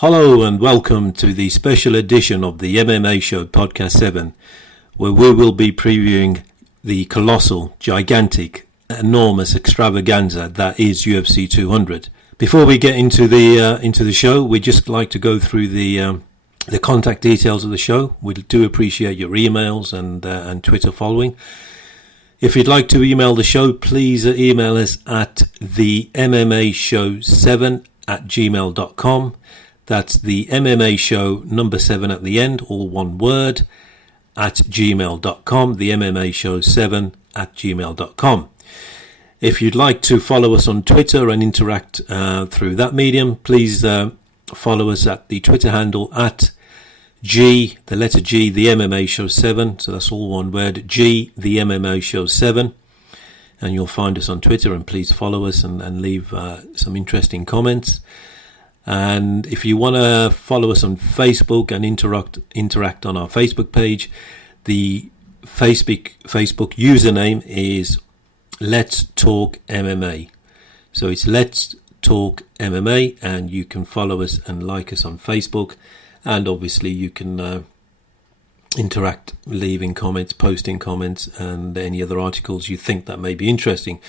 Hello and welcome to the special edition of the MMA Show Podcast 7, where we will be previewing the colossal, gigantic, enormous extravaganza that is UFC 200. Before we get into the show, we'd just like to go through the contact details of the show. We do appreciate your emails and Twitter following. If you'd like to email the show, please email us at the MMA Show 7@gmail.com. That's the MMA Show number 7 at the end, all one word, at gmail.com. The MMA Show 7@gmail.com. If you'd like to follow us on Twitter and interact through that medium, please follow us at the Twitter handle at G, the letter G, the MMA Show 7. So that's all one word, G, the MMA Show 7. And you'll find us on Twitter, and please follow us and leave some interesting comments. And if you want to follow us on Facebook and interact on our Facebook page, the Facebook username is Let's Talk MMA. So it's Let's Talk MMA, and you can follow us and like us on Facebook. And obviously you can interact, leaving comments, posting comments, and any other articles you think that may be interesting.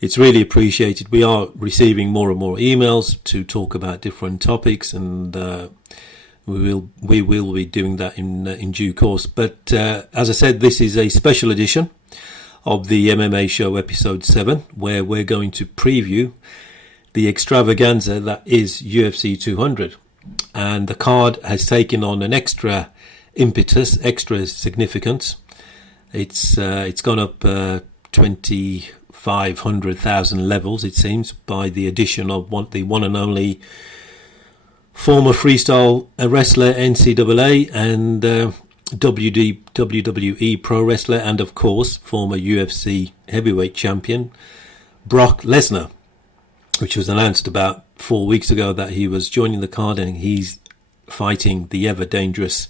It's really appreciated. We are receiving more and more emails to talk about different topics, and we will be doing that in due course. But as I said, this is a special edition of the MMA Show episode 7, where we're going to preview the extravaganza that is UFC 200. And the card has taken on an extra impetus, extra significance. It's gone up 500,000 levels, it seems, by the addition of the one and only former freestyle wrestler, NCAA and WWE pro wrestler, and of course former UFC heavyweight champion Brock Lesnar, which was announced about 4 weeks ago that he was joining the card, and he's fighting the ever dangerous,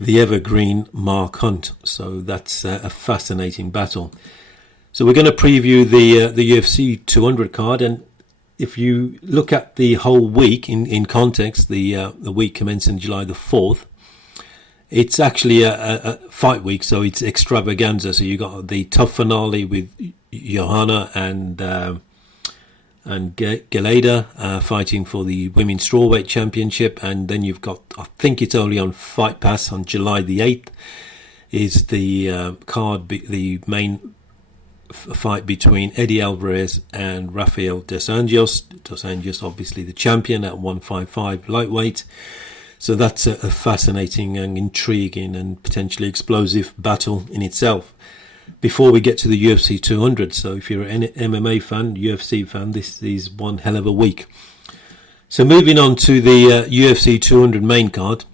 the evergreen Mark Hunt. So that's a fascinating battle. So we're going to preview the UFC 200 card, and if you look at the whole week in context, the week commencing July the 4th, it's actually a fight week, so it's extravaganza. So you got the tough finale with Johanna and Gelada fighting for the Women's Strawweight Championship, and then you've got, I think it's only on Fight Pass on July the 8th, is the card, the main fight between Eddie Alvarez and Rafael Dos Anjos. Dos Anjos, obviously the champion at 155 lightweight. So that's a fascinating and intriguing and potentially explosive battle in itself. Before we get to the UFC 200, so if you're an MMA fan, UFC fan, this is one hell of a week. So moving on to the UFC 200 main card.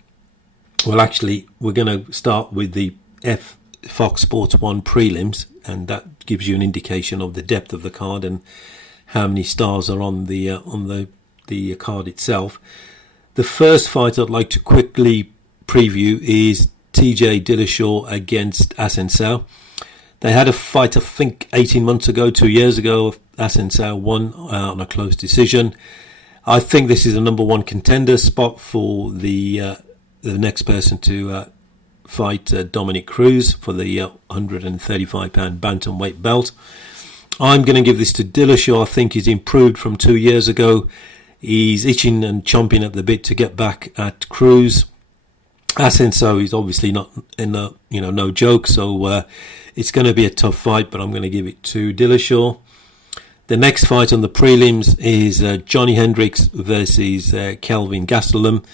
Well, actually, we're going to start with the Fox Sports 1 prelims, and that gives you an indication of the depth of the card and how many stars are on the card itself. The first fight I'd like to quickly preview is TJ Dillashaw against Assunção. They had a fight, I think, 18 months ago, 2 years ago. Assunção won on a close decision. I think this is a number one contender spot for the next person to fight Dominic Cruz for the 135-pound bantamweight belt. I'm going to give this to Dillashaw. I think he's improved from 2 years ago. He's itching and chomping at the bit to get back at Cruz. Assunção is obviously not in the, no joke, so it's going to be a tough fight, but I'm going to give it to Dillashaw. The next fight on the prelims is Johnny Hendricks versus Kelvin Gastelum.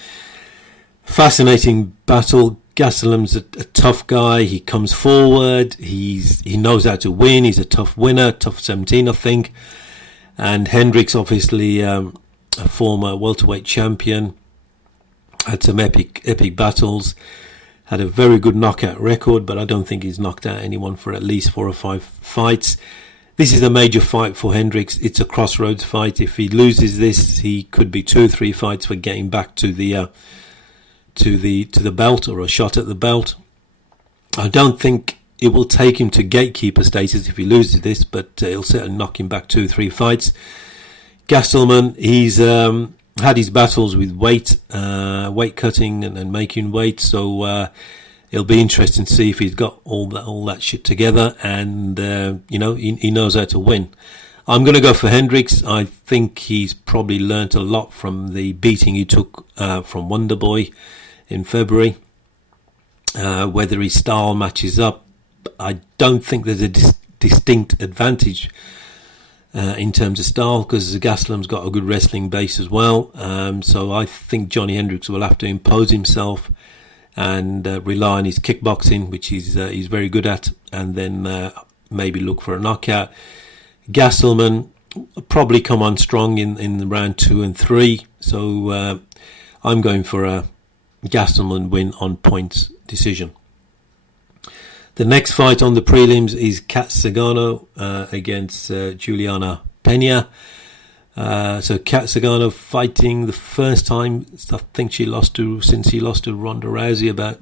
Fascinating battle. Gastelum's a tough guy. He comes forward. He knows how to win. He's a tough winner. Tough 17, I think. And Hendricks, obviously a former welterweight champion, had some epic battles. Had a very good knockout record, but I don't think he's knocked out anyone for at least 4 or 5 fights. This is a major fight for Hendricks. It's a crossroads fight. If he loses this, he could be 2 or 3 fights for getting back to the belt, or a shot at the belt. I don't think it will take him to gatekeeper status if he loses this, but it'll certainly knock him back 2 or 3 fights. Gastelum, he's had his battles with weight cutting and making weight. So it'll be interesting to see if he's got all that shit together, and he knows how to win. I'm going to go for Hendricks. I think he's probably learnt a lot from the beating he took from Wonderboy in February. Whether his style matches up, I don't think there's a distinct advantage in terms of style, because Gastelum's got a good wrestling base as well. So I think Johnny Hendricks will have to impose himself and rely on his kickboxing, which he's very good at, and then maybe look for a knockout. Gastelum probably come on strong in the round 2 and 3, so I'm going for a Gastelum win on points decision. The next fight on the prelims is Kat Zingano against Juliana Pena. So Kat Zingano fighting the first time, I think she lost to Ronda Rousey about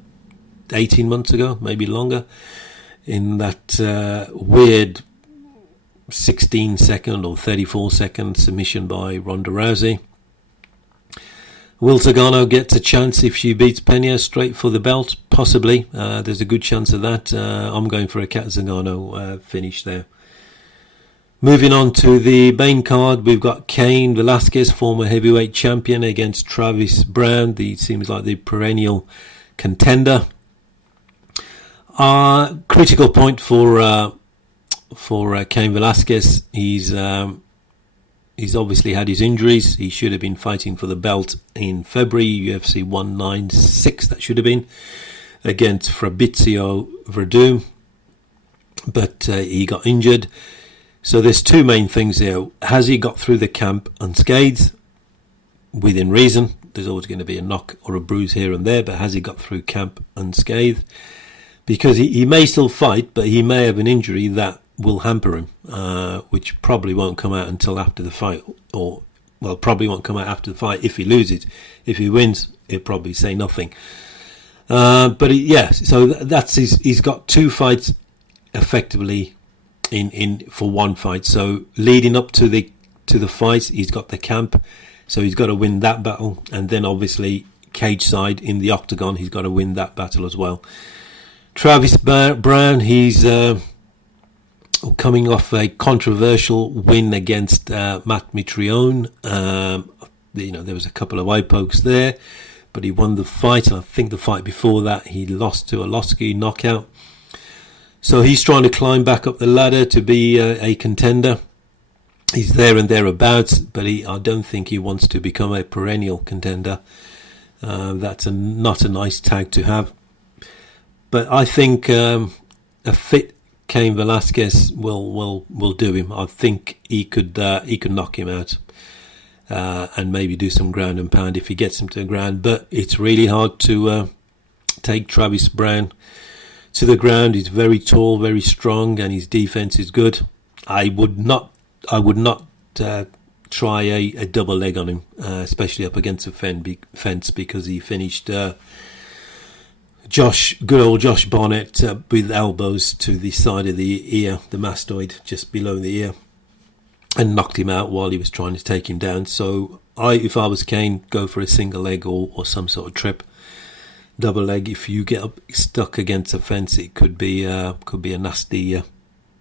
18 months ago, maybe longer, in that weird 16-second or 34-second submission by Ronda Rousey. Will Zingano gets a chance if she beats Pena straight for the belt? Possibly. There's a good chance of that. I'm going for a Kat Zingano finish there. Moving on to the main card, we've got Cain Velasquez, former heavyweight champion, against Travis Browne. He seems like the perennial contender. Critical point for Cain Velasquez. He's obviously had his injuries. He should have been fighting for the belt in February, UFC 196, that should have been, against Fabrizio Verdum, but he got injured. So there's two main things here. Has he got through the camp unscathed? Within reason. There's always going to be a knock or a bruise here and there, but has he got through camp unscathed? Because he may still fight, but he may have an injury that will hamper him, which probably won't come out until after the fight, probably won't come out after the fight if he loses. If he wins, he'll probably say nothing. So that's he's got two fights effectively in for one fight. So leading up to the fight, he's got the camp, so he's got to win that battle, and then obviously cage side in the octagon, he's got to win that battle as well. Travis Browne, he's coming off a controversial win against Matt Mitrione. There was a couple of eye pokes there, but he won the fight, and I think the fight before that he lost to a Losky knockout. So he's trying to climb back up the ladder to be a contender. He's there and thereabouts, but I don't think he wants to become a perennial contender. That's not a nice tag to have. But I think a fit Cain Velasquez will do him. I think he could knock him out and maybe do some ground and pound if he gets him to the ground. But it's really hard to take Travis Browne to the ground. He's very tall, very strong, and his defense is good. I would not try a double leg on him, especially up against a fence, because he finished good old Josh Barnett with elbows to the side of the ear, the mastoid just below the ear, and knocked him out while he was trying to take him down. So if I was Cain, go for a single leg or some sort of trip. Double leg, if you get stuck against a fence, it could be a nasty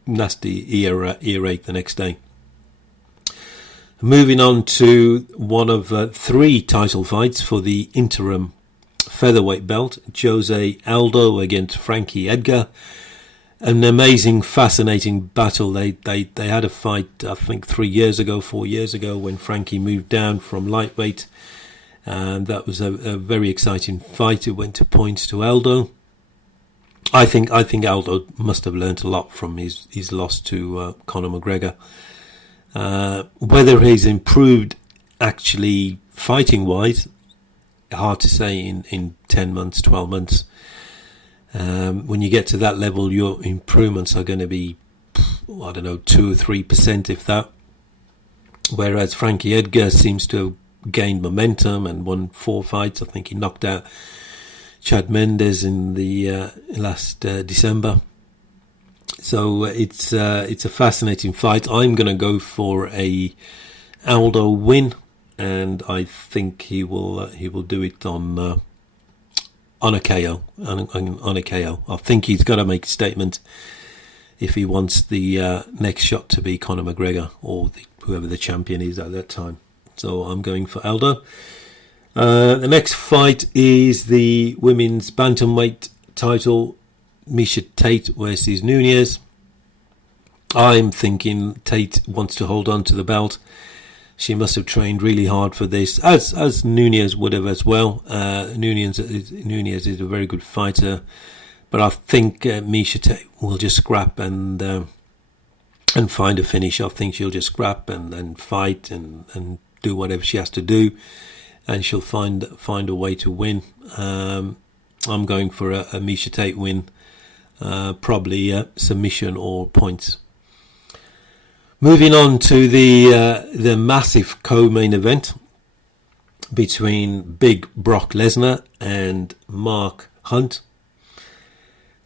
earache the next day. Moving on to one of three title fights for the interim featherweight belt, Jose Aldo against Frankie Edgar. An amazing, fascinating battle. They had a fight, I think 4 years ago, when Frankie moved down from lightweight, and that was a very exciting fight. It went to points to Aldo. I think Aldo must have learnt a lot from his loss to Conor McGregor. Whether he's improved actually fighting wise, hard to say in 10 months, 12 months. When you get to that level, your improvements are going to be, 2 or 3%, if that. Whereas Frankie Edgar seems to have gained momentum and won 4 fights. I think he knocked out Chad Mendes in the last December. So it's a fascinating fight. I'm going to go for a Aldo win and I think he will do it on a KO. On a KO. I think he's got to make a statement if he wants the next shot to be Conor McGregor or whoever the champion is at that time. So I'm going for Aldo. The next fight is the women's bantamweight title, Miesha Tate versus Nunes. I'm thinking Tate wants to hold on to the belt. She must have trained really hard for this, as Nunes would have as well. Nunes is a very good fighter, but I think Miesha Tate will just scrap and find a finish. I think she'll just scrap and fight and do whatever she has to do, and she'll find a way to win. I'm going for a Miesha Tate win, probably a submission or points. Moving on to the massive co-main event between Big Brock Lesnar and Mark Hunt.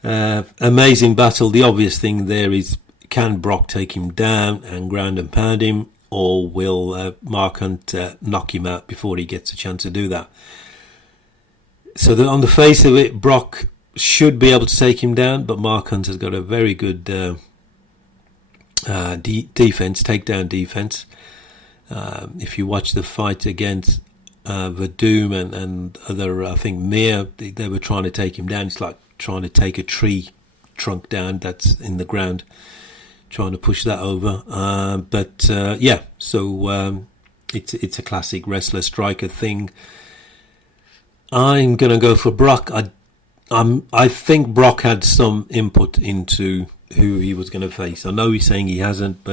Amazing battle. The obvious thing there is, can Brock take him down and ground and pound him, or will Mark Hunt knock him out before he gets a chance to do that? So on the face of it, Brock should be able to take him down, but Mark Hunt has got a very good defense, takedown defense. If you watch the fight against Verdum and other, I think Mir, they were trying to take him down. It's like trying to take a tree trunk down that's in the ground, trying to push that over. So it's a classic wrestler striker thing. I'm gonna go for Brock. I think Brock had some input into who he was going to face. I know he's saying he hasn't,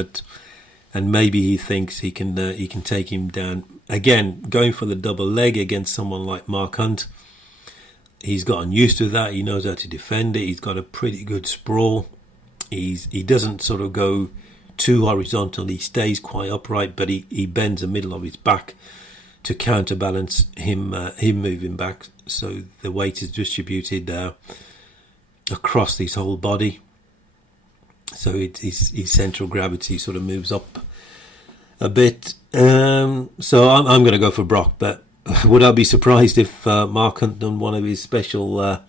and maybe he thinks he can take him down. Again, going for the double leg against someone like Mark Hunt, he's gotten used to that. He knows how to defend it. He's got a pretty good sprawl. He doesn't sort of go too horizontal. He stays quite upright, but he bends the middle of his back to counterbalance him moving back. So the weight is distributed across his whole body. So his central gravity sort of moves up a bit. So I'm going to go for Brock. But would I be surprised if Mark Hunt done one of his special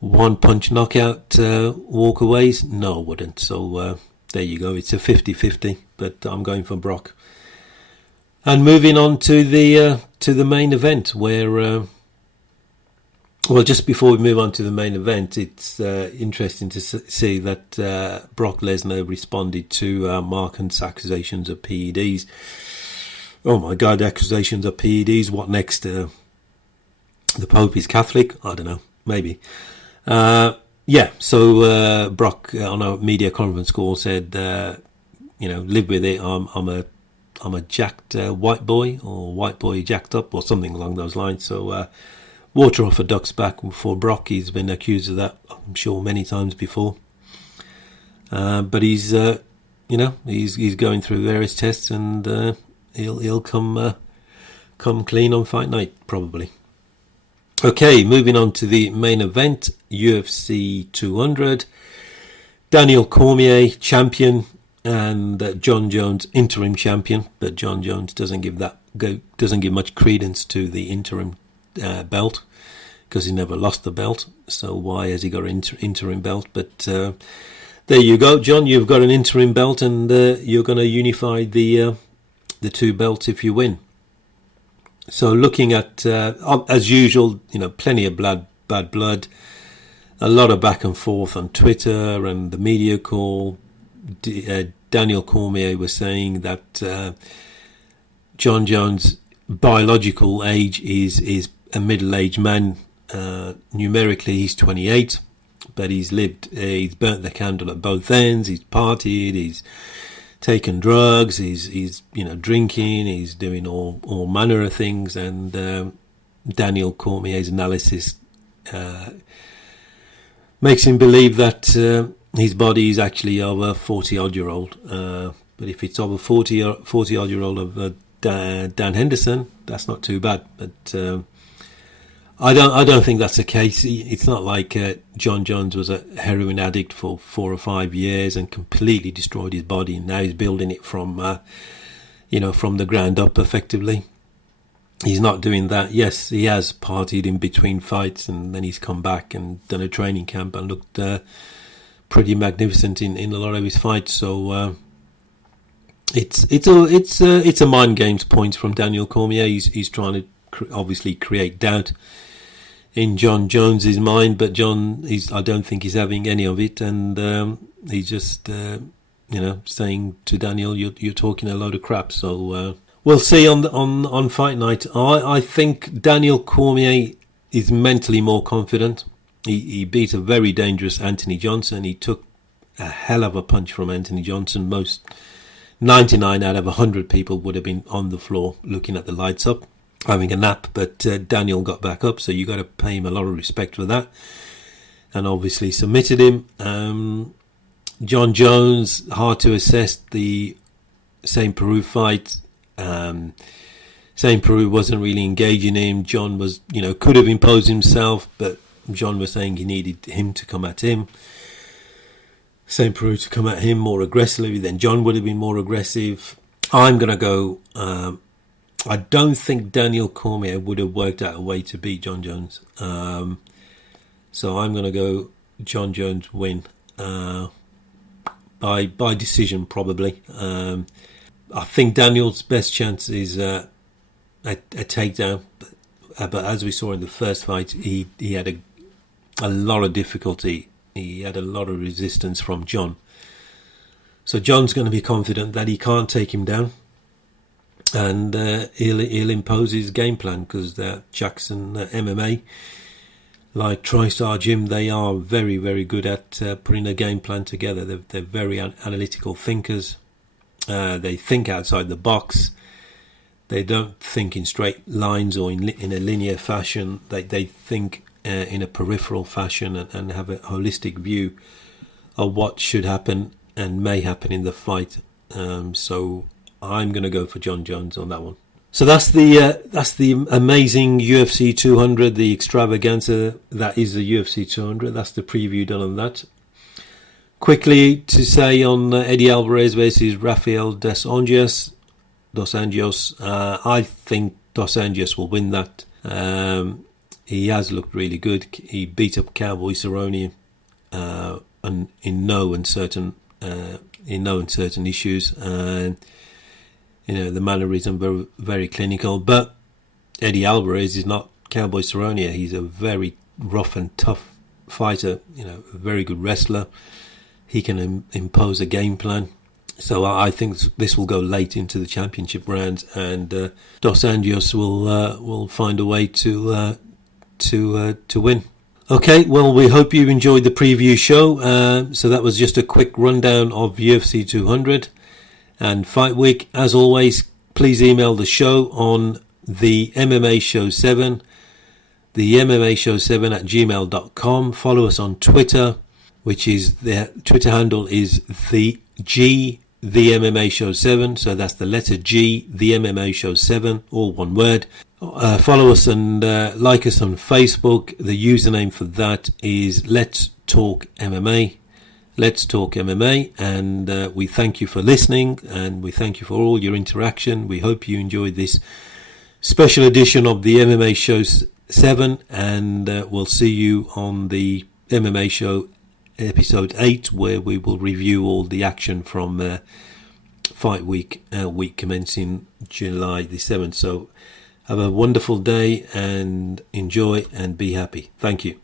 one-punch knockout walkaways? No, I wouldn't. So there you go. It's a 50-50, but I'm going for Brock. And moving on to the main event, where just before we move on to the main event, it's interesting to see that Brock Lesnar responded to Mark Hunt's accusations of PEDs. Oh my God, accusations of PEDs. What next? The Pope is Catholic? I don't know. Maybe. So Brock on a media conference call said, live with it. I'm a jacked white boy, or white boy jacked up, or something along those lines. So water off a duck's back for Brock. He's been accused of that, I'm sure, many times before. But he's going through various tests, and he'll come clean on fight night, probably. Okay, moving on to the main event, UFC 200. Daniel Cormier, champion, and John Jones, interim champion. But John Jones doesn't give much credence to the interim belt, because he never lost the belt. So why has he got an interim belt? But there you go, John. You've got an interim belt, and you're going to unify the two belts if you win. So looking at, as usual, plenty of bad blood, a lot of back and forth on Twitter and the media call. Daniel Cormier was saying that John Jones' biological age is a middle-aged man. Numerically, he's 28, but he's burnt the candle at both ends. He's partied, he's taken drugs, he's drinking, he's doing all manner of things. And Daniel Cormier's analysis makes him believe that his body is actually of a 40-odd-year-old. But if it's of a 40-odd-year-old of Dan Henderson, that's not too bad. But I don't think that's the case. It's not like John Jones was a heroin addict for 4 or 5 years and completely destroyed his body, and now he's building it from from the ground up effectively. He's not doing that. Yes, he has partied in between fights, and then he's come back and done a training camp and looked pretty magnificent in a lot of his fights. So it's a mind games point from Daniel Cormier. He's trying to obviously create doubt in John Jones's mind, but I don't think he's having any of it, and he's just saying to Daniel, "You're talking a load of crap." So we'll see on fight night. I think Daniel Cormier is mentally more confident. He beat a very dangerous Anthony Johnson. He took a hell of a punch from Anthony Johnson. 99 out of 100 people would have been on the floor looking at the lights up, having a nap, but Daniel got back up, so you got to pay him a lot of respect for that, and obviously submitted him. John Jones, hard to assess. The St. Peru fight, St. Peru wasn't really engaging him. John was, could have imposed himself, but John was saying he needed him to come at him. St. Peru to come at him more aggressively, then John would have been more aggressive. I'm going to go... I don't think Daniel Cormier would have worked out a way to beat John Jones. So I'm going to go John Jones win by decision, probably. I think Daniel's best chance is a takedown. But as we saw in the first fight, he had a lot of difficulty. He had a lot of resistance from John. So John's going to be confident that he can't take him down. And he'll impose his game plan, because Jackson MMA, like TriStar Gym, they are very, very good at putting a game plan together. They're very analytical thinkers. They think outside the box. They don't think in straight lines or in a linear fashion. They think in a peripheral fashion and have a holistic view of what should happen and may happen in the fight. So I'm going to go for John Jones on that one. So that's the amazing UFC 200, the extravaganza that is the UFC 200. That's the preview done on that. Quickly to say on Eddie Alvarez versus Rafael Dos Anjos. I think Dos Anjos will win that. He has looked really good. He beat up Cowboy Cerrone in no uncertain issues. The mannerism very, very clinical. But Eddie Alvarez is not Cowboy Cerrone. He's a very rough and tough fighter. A very good wrestler. He can impose a game plan. So I think this will go late into the championship rounds, and Dos Anjos will find a way to win. Okay, well, we hope you enjoyed the preview show. So that was just a quick rundown of UFC 200 and Fight Week. As always, please email the show on the MMA Show 7, the MMA Show 7 at gmail.com. Follow us on Twitter, which is the Twitter handle is the MMA Show 7. So that's the letter G, the MMA Show 7, all one word. Follow us and like us on Facebook. The username for that is Let's Talk MMA. Let's Talk MMA, and we thank you for listening, and we thank you for all your interaction. We hope you enjoyed this special edition of the MMA Show 7, and we'll see you on the MMA Show episode 8, where we will review all the action from Fight Week, week commencing July the 7th. So have a wonderful day and enjoy and be happy. Thank you.